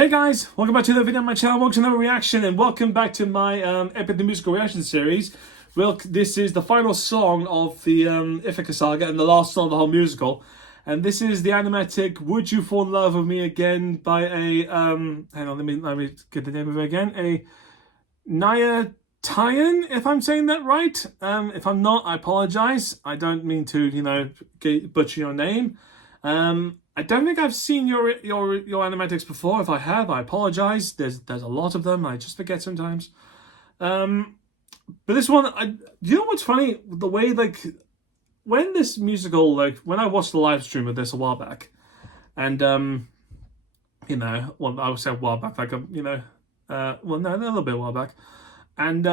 Hey guys, welcome back to another video on my channel, welcome to another reaction, and welcome back to my Epic the Musical reaction series. Well, this is the final song of the Ithaca saga and the last song of the whole musical. And this is the Animatic Would You Fall in Love With Me Again by a, hang on, let me get the name of it again, a NyaTyan, if I'm saying that right. If I'm not, I apologize. I don't mean to, butcher your name. I don't think I've seen your animatics before. If I have, I apologize. There's a lot of them. I just forget sometimes. But this one, you know what's funny? The way, when this musical, when I watched the live stream of this a while back, and well, I would say a while back, no, a little bit a while back, and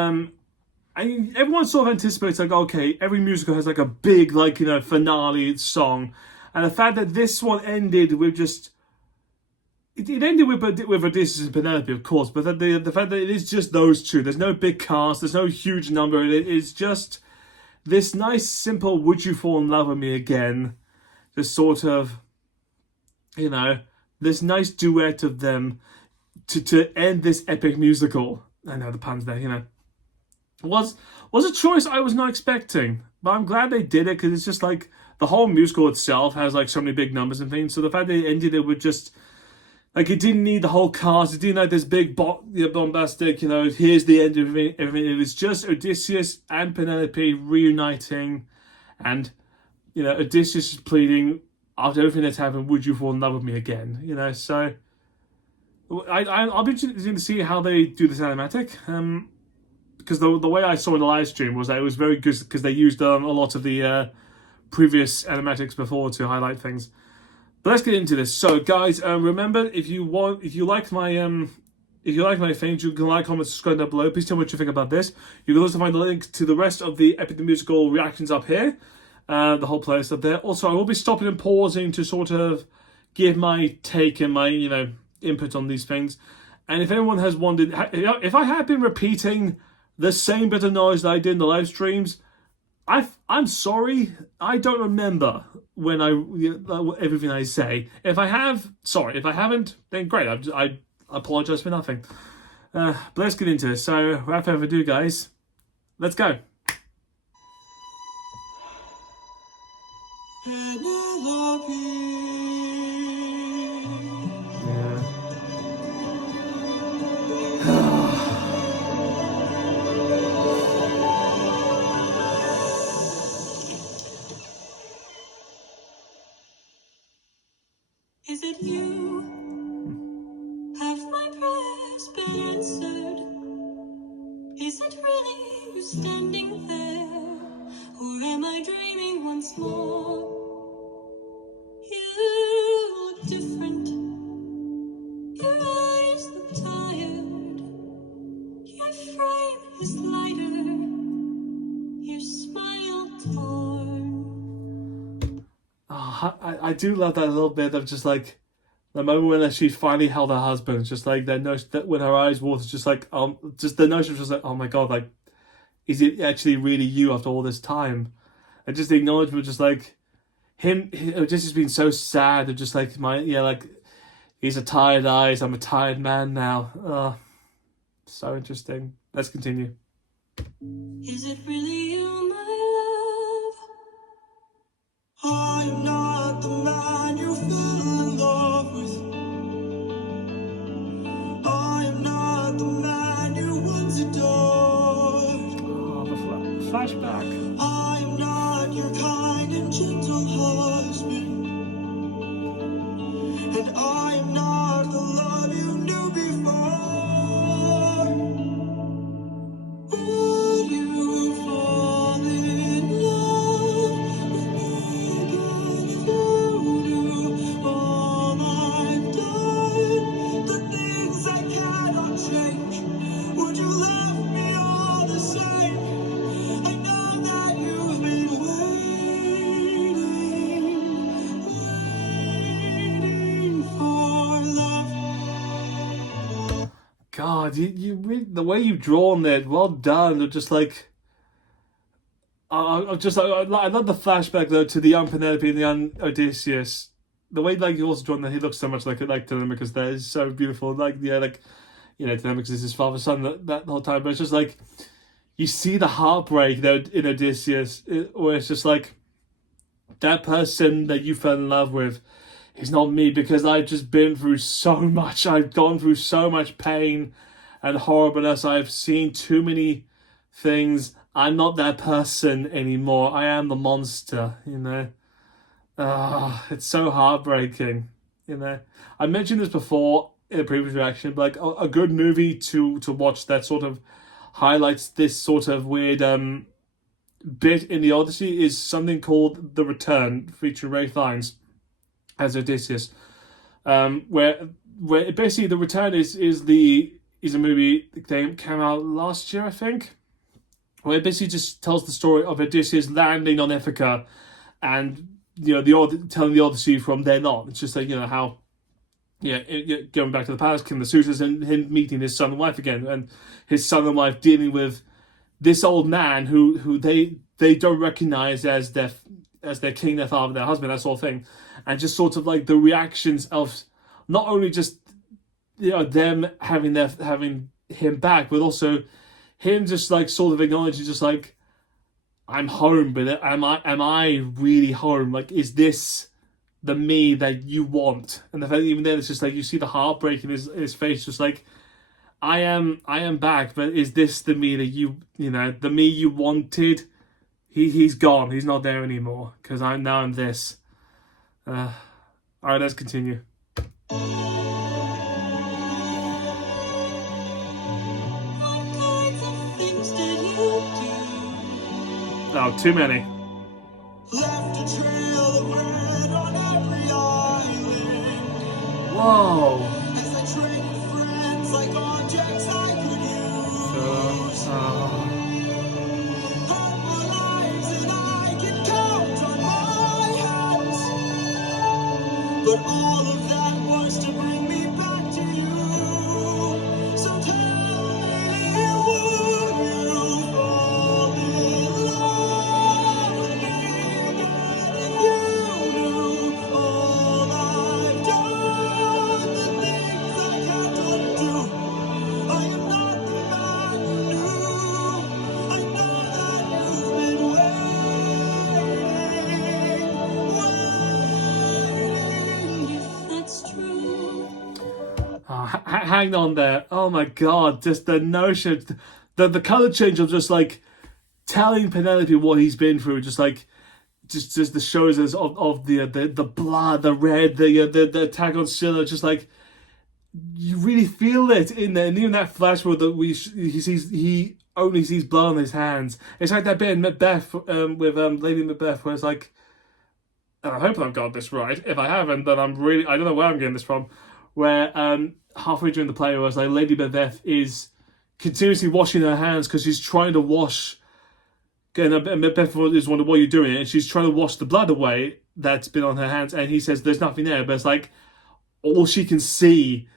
everyone sort of anticipates okay, every musical has a big finale song. And the fact that this one ended with just... It ended with Odysseus and Penelope, of course, but the fact that it is just those two. There's no big cast, there's no huge number. It is just this nice, simple, would you fall in love with me again? This sort of, this nice duet of them to end this epic musical. I know the pun's there, Was a choice I was not expecting. But I'm glad they did it, because it's just the whole musical itself has so many big numbers and things. So the fact that it ended it with just it didn't need the whole cast. It didn't this big bombastic, here's the end of everything. It was just Odysseus and Penelope reuniting, and Odysseus pleading after everything that's happened, would you fall in love with me again? So I'll be interested to see how they do this animatic. Because the way I saw in the live stream was that it was very good, because they used a lot of the previous animatics before to highlight things. But let's get into this. So guys, remember, if you like my things, you can like, comment, subscribe down below. Please tell me what you think about this. You can also find the link to the rest of the Epic the Musical reactions up here, the whole playlist up there. Also, I will be stopping and pausing to sort of give my take and my input on these things. And if anyone has wondered if I have been repeating the same bit of noise that I did in the live streams, I'm sorry. I don't remember when everything I say. If I have, sorry. If I haven't, then great. I apologize for nothing. But let's get into this. So without further ado, guys, let's go. Is it you? Have my prayers been answered? Is it really you standing there? Or am I dreaming once more? You look different. Your eyes look tired. Your frame is lighter. Your smile torn. I do love that little bit of just the moment when she finally held her husband, just that notion that when her eyes water, just the notion of just oh my god, is it actually really you after all this time? And just the acknowledgement, just him just being so sad, of just he's a tired eyes, I'm a tired man now. So interesting. Let's continue. Is it really you, my love? I am not the man you fell in love with. I am not the man you once adored. Oh, the flashback. I am not your kind and gentle husband. And I am not the love you knew before. Would you fall in love with me again if you knew all I've done? The things I cannot change. Would you love me all the same? I know that you've been waiting for love. God, you really, the way you've drawn that, well done. They're just I love the flashback though to the young Penelope and the young Odysseus. the way like he also drawn that he looks so much like Telemachus. That is so beautiful. Like yeah, like Telemachus is his father's son that whole time. But it's just like you see the heartbreak though in Odysseus, where it's just like that person that you fell in love with is not me because I've just been through so much. I've gone through so much pain and horribleness. I've seen too many things. I'm not that person anymore. I am the monster, it's so heartbreaking, I mentioned this before in a previous reaction, but like a good movie to watch that sort of highlights this sort of weird bit in the Odyssey is something called The Return, featuring Ray Fiennes as Odysseus, where basically The Return is a movie that came out last year, I think, where it basically just tells the story of Odysseus landing on Ithaca, and telling the Odyssey from then on. It's just like how going back to the palace, killing the suitors, and him meeting his son and wife again, and his son and wife dealing with this old man who they don't recognize as their king, their father, their husband, that sort of thing, and just sort of like the reactions of not only just them having him back, but also him just like sort of acknowledging just like, I'm home, but am I really home? Like, is this the me that you want? And the fact that even then it's just like you see the heartbreak in his face, just like, I am back, but is this the me that the me you wanted? He's gone. He's not there anymore because I'm this. All right, let's continue. Oh, too many. Left a trail of red on every island. Whoa. As I traded friends like objects I could use. Had my lives and I can count on my hands. But all of that was to bring me back to you. So tell me, would you fall in love with me? If you knew all I've done, the things I can't undo. I am not the man you knew. I know that you've been waiting, if that's true. Hang on there. Oh my god, just the notion, the color change of just like telling Penelope what he's been through, just like just the shows us of the blood, the red, the attack on Scylla, just like you really feel it in there. And even that flash where he only sees blood on his hands. It's like that bit in Macbeth with Lady Macbeth, where it's like, and I hope I've got this right. If I haven't, then I don't know where I'm getting this from. Where halfway during the play, where it's like Lady Macbeth is continuously washing her hands because she's trying to wash. And Macbeth is wondering, what are you doing? And she's trying to wash the blood away that's been on her hands. And he says, there's nothing there. But it's like, all she can see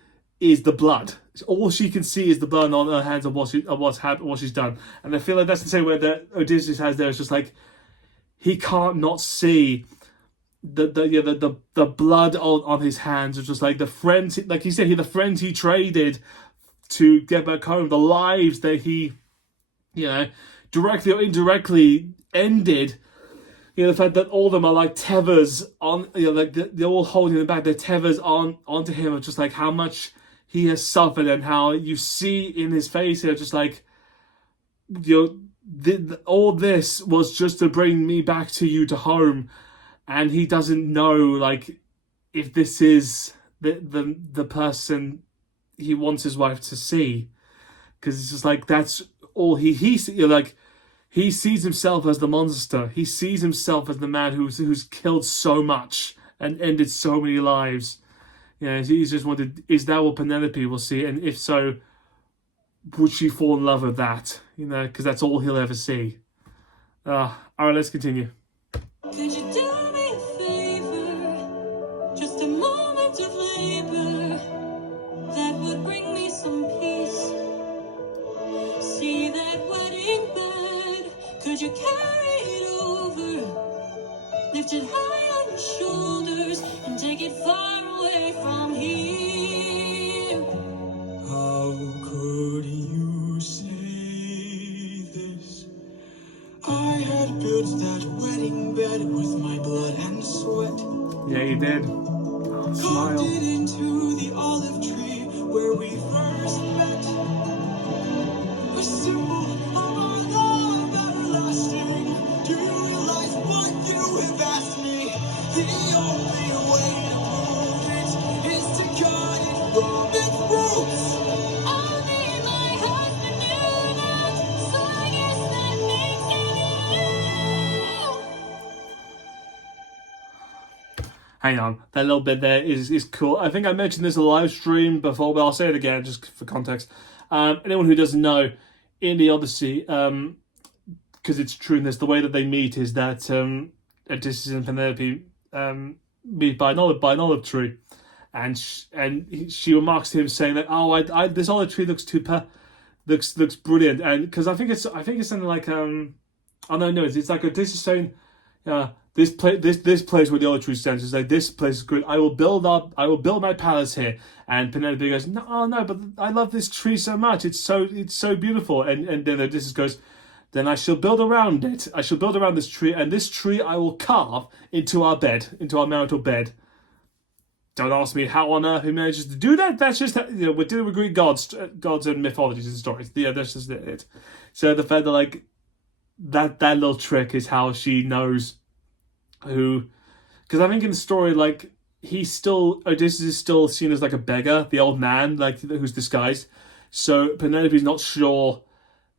is the blood. All she can see is the blood on her hands of what she's done. And I feel like that's the same way that Odysseus has there. It's just like, he can't not see the blood on his hands. It's just like the friends, like he said, the friends he traded to get back home, the lives that he, directly or indirectly ended. The fact that all of them are like tethers on, like they're all holding them back. They're tethers onto him. It's just like how much he has suffered, and how you see in his face here, just like, all this was just to bring me back to you, to home. And he doesn't know, like, if this is the person he wants his wife to see, because it's just like that's all he like. He sees himself as the monster. He sees himself as the man who's killed so much and ended so many lives. He's just wondered, is that what Penelope will see? And if so, would she fall in love with that? Because that's all he'll ever see. All right, let's continue. Could you do me a favor? Just a moment of labor that would bring me some peace. See that wedding bed? Could you carry it over? Lift it high on your shoulder universe and take it far away from here. How could you say this? I had built that wedding bed with my blood and sweat. Yeah, you did. Oh, smile. Carved it into the olive tree where we first met. A symbol of our love everlasting. Do you realize what you have asked me? The only way to prove it is to cut it from its roots. Only my husband knew that, so I guess that makes it you. Hang on, that little bit there is cool. I think I mentioned this in a live stream before, but I'll say it again just for context. Anyone who doesn't know, in the Odyssey, because it's true in this, the way that they meet is that Odysseus and Penelope meet by an olive tree, and she remarks to him saying that, oh, this olive tree looks looks brilliant, and because I think it's something like oh no, it's like Odysseus saying, this place where the olive tree stands is like, this place is good. I will build my palace here. And Penelope goes, no, but I love this tree so much. It's so beautiful. And then Odysseus goes, then I shall build around it. I shall build around this tree, and this tree I will carve into our marital bed. Don't ask me how on earth he manages to do that. That's just, we're dealing with Greek gods and mythologies and stories. Yeah, that's just it. So the fact that like that little trick is how she knows who, because I think in the story, like, Odysseus is still seen as like a beggar, the old man, like, who's disguised. So Penelope's not sure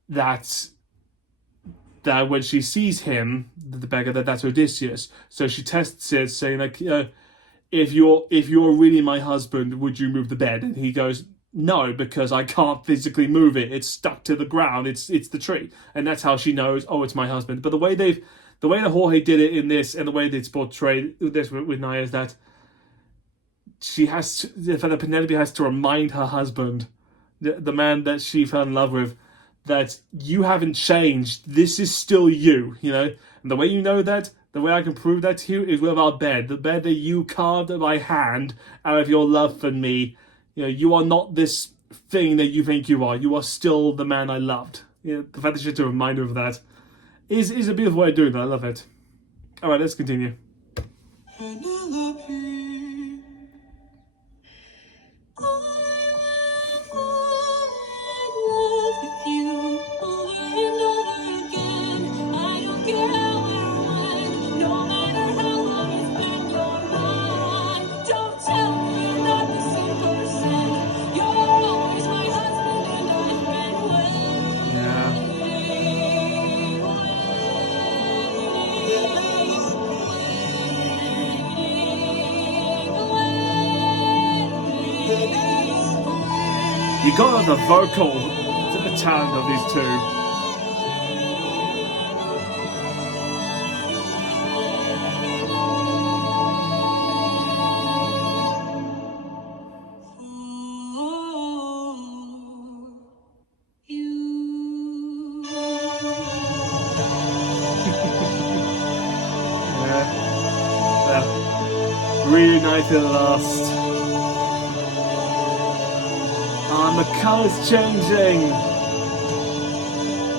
that when she sees him, the beggar, that's Odysseus. So she tests it, saying like, if you're really my husband, would you move the bed? And he goes, no, because I can't physically move it. It's stuck to the ground. It's the tree, and that's how she knows. Oh, it's my husband. But the way that Jorge did it in this, and the way that it's portrayed this with Nya, is that Penelope has to remind her husband, the man that she fell in love with, that you haven't changed. This is still you, And the way you know that, the way I can prove that to you, is with our bed. The bed that you carved by hand out of your love for me. You are not this thing that you think you are. You are still the man I loved. The fact that she had to remind her of that is a beautiful way of doing that. I love it. All right, let's continue. Penelope, I will fall in love with you over and over again. I don't care how or when, no matter how long it's been your mind. Don't tell me you're not the same person. You're always my husband, and I've been waiting. You got the vocal talent of these two. Reunited at last. And the colour's changing,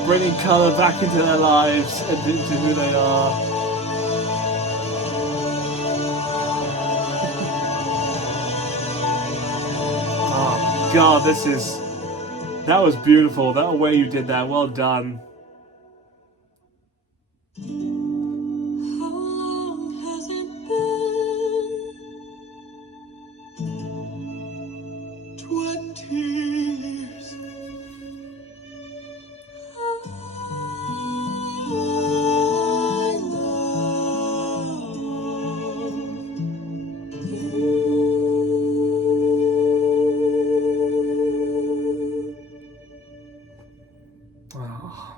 bringing colour back into their lives and into who they are. Oh God, that was beautiful. That way you did that, well done. How long has it been? 20 years. I love you. Oh,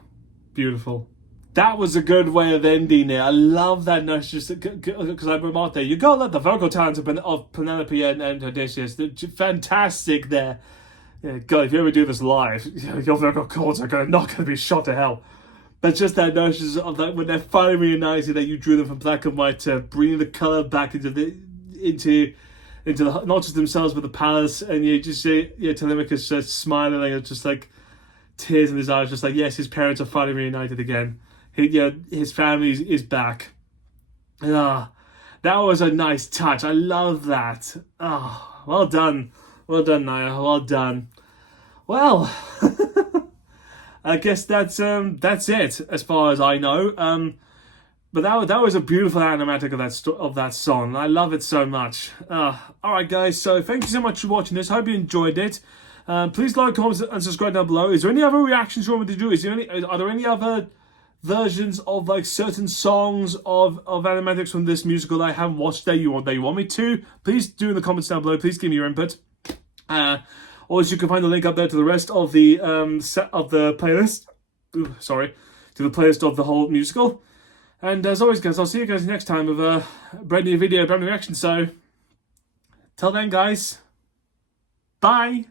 beautiful. That was a good way of ending it. I love that note, just because I remarked there, you gotta let the vocal talents of Penelope and Odysseus. They're fantastic there. Yeah, God, if you ever do this live, your vocal cords are not gonna be shot to hell. But just that notion of that when they're finally reunited, that you drew them from black and white to bring the color back into into the, not just themselves but the palace, and you just see Telemachus just smiling, like just like tears in his eyes, just like yes, his parents are finally reunited again. His family is back. Ah, that was a nice touch. I love that. Ah, well done, Nya, well done. Well, I guess that's it as far as I know. But that was a beautiful animatic of that song. I love it so much. All right, guys. So thank you so much for watching this. Hope you enjoyed it. Please like, comment, and subscribe down below. Is there any other reactions you want me to do? Are there any other versions of like certain songs of animatics from this musical that I haven't watched that you want me to? Please do in the comments down below. Please give me your input. Or you can find the link up there to the rest of the set of the playlist. Ooh, sorry, to the playlist of the whole musical. And as always, guys, I'll see you guys next time with a brand new video, brand new reaction. So, till then, guys, bye.